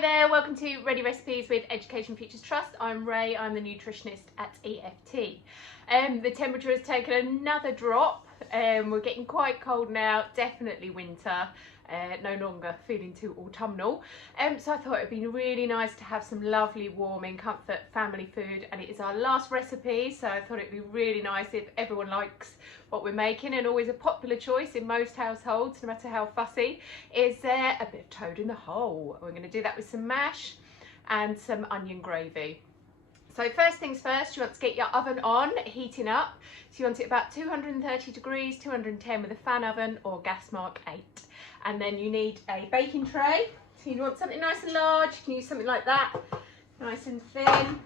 Hi there, welcome to Ready Recipes with Education Futures Trust. I'm Ray, I'm the nutritionist at EFT. The temperature has taken another drop. We're getting quite cold now, definitely winter, no longer feeling too autumnal. So I thought it'd be really nice to have some lovely, warming, comfort family food, and it is our last recipe, so I thought it'd be really nice if everyone likes what we're making. And always a popular choice in most households, no matter how fussy, is a bit of toad in the hole. We're going to do that with some mash and some onion gravy. So first things first, you want to get your oven on, heating up. So you want it about 230 degrees, 210 with a fan oven or gas mark 8. And then you need a baking tray. So you want something nice and large, you can use something like that, nice and thin.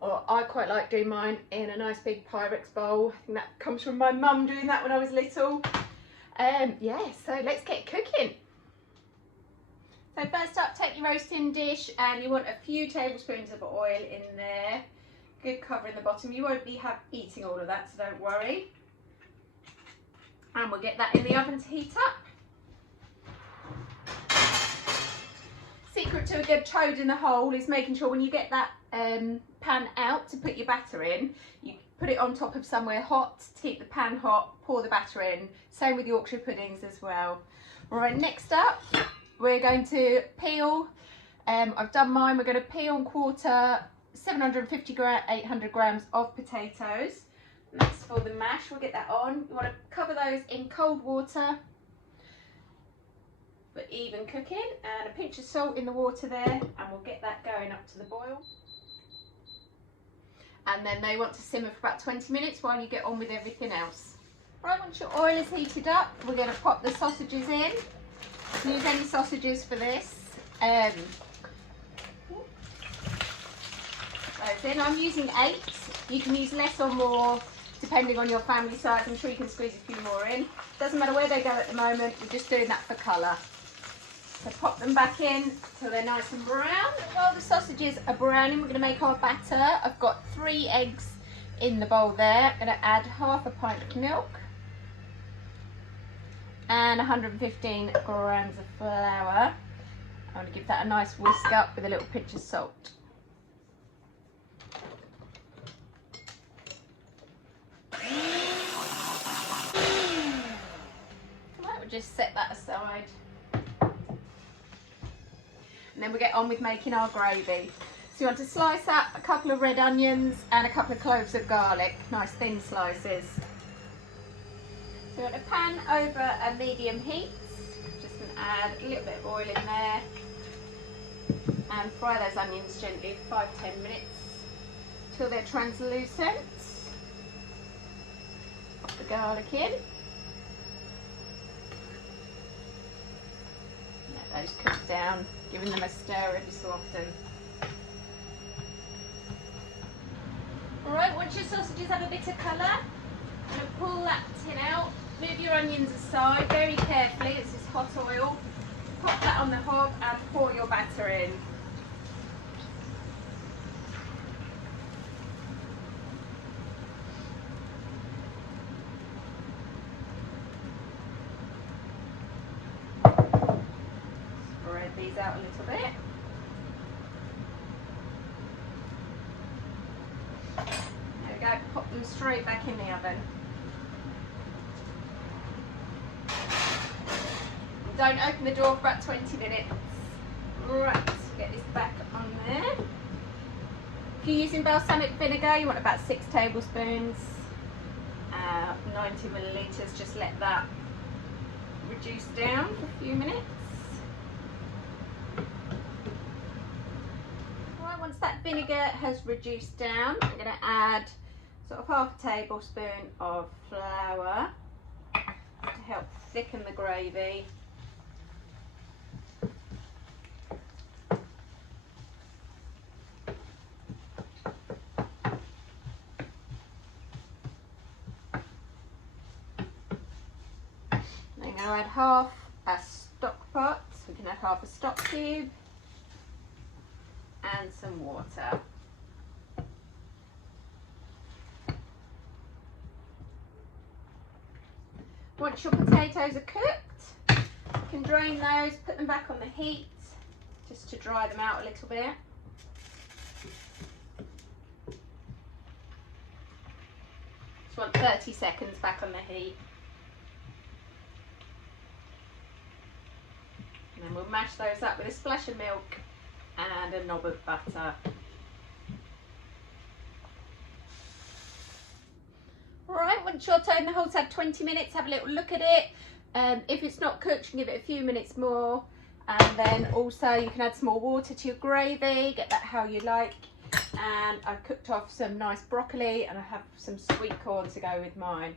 Or I quite like doing mine in a nice big Pyrex bowl. I think that comes from my mum doing that when I was little. Yeah, so let's get cooking. So first up, take your roasting dish and you want a few tablespoons of oil in there. Good cover in the bottom. You won't be eating all of that, so don't worry. And we'll get that in the oven to heat up. Secret to a good toad in the hole is making sure when you get that pan out to put your batter in, you put it on top of somewhere hot to keep the pan hot, pour the batter in. Same with Yorkshire puddings as well. Alright, next up we're going to peel. I've done mine. We're going to peel and quarter 800 grams of potatoes. And that's for the mash. We'll get that on. You want to cover those in cold water for even cooking, and a pinch of salt in the water there, and we'll get that going up to the boil. And then they want to simmer for about 20 minutes while you get on with everything else. Right, once your oil is heated up, we're going to pop the sausages in. You can use any sausages for this. Then I'm using 8. You can use less or more depending on your family size. I'm sure you can squeeze a few more in. Doesn't matter where they go at the moment, we're just doing that for colour. So pop them back in till they're nice and brown. While the sausages are browning, we're going to make our batter. I've got 3 eggs in the bowl there. I'm going to add half a pint of milk and 115 grams of flour. I'm going to give that a nice whisk up with a little pinch of salt. Right, we'll just set that aside. And then we get on with making our gravy. So you want to slice up a couple of red onions and a couple of cloves of garlic, nice thin slices. So you want a pan over a medium heat. Just going to add a little bit of oil in there and fry those onions gently for 5-10 minutes till they're translucent. Pop the garlic in. Let those cook down, giving them a stir every so often. Alright, once your sausages have a bit of colour, I'm going to pull that tin out, move your onions aside very carefully. This is hot oil. Pop that on the hob and pour your batter in. Spread these out a little bit. There we go, pop them straight back in the oven. Don't open the door for about 20 minutes. Right, get this back on there. If you're using balsamic vinegar, you want about 6 tablespoons. 90 millilitres, just let that reduce down for a few minutes. Right, once that vinegar has reduced down, I'm going to add sort of half a tablespoon of flour to help thicken the gravy. I'm going to add half a stock pot, so we can add half a stock cube and some water. Once your potatoes are cooked, you can drain those, put them back on the heat just to dry them out a little bit. Just want 30 seconds back on the heat. And then we'll mash those up with a splash of milk and a knob of butter. Alright, once your toad in the hole's had 20 minutes, have a little look at it. If it's not cooked, you can give it a few minutes more. And then also you can add some more water to your gravy, get that how you like. And I've cooked off some nice broccoli and I have some sweet corn to go with mine.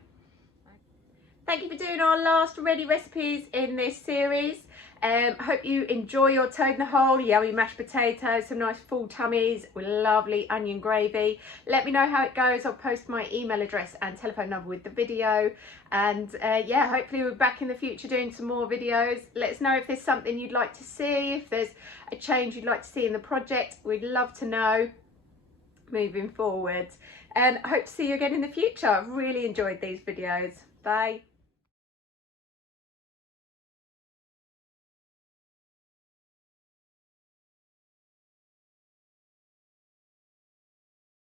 Thank you for doing our last ready recipes in this series. Hope you enjoy your toad in the hole, yummy mashed potatoes, some nice full tummies with lovely onion gravy. Let me know how it goes. I'll post my email address and telephone number with the video. And yeah, hopefully we're back in the future doing some more videos. Let us know if there's something you'd like to see, if there's a change you'd like to see in the project. We'd love to know moving forward. And I hope to see you again in the future. I've really enjoyed these videos. Bye.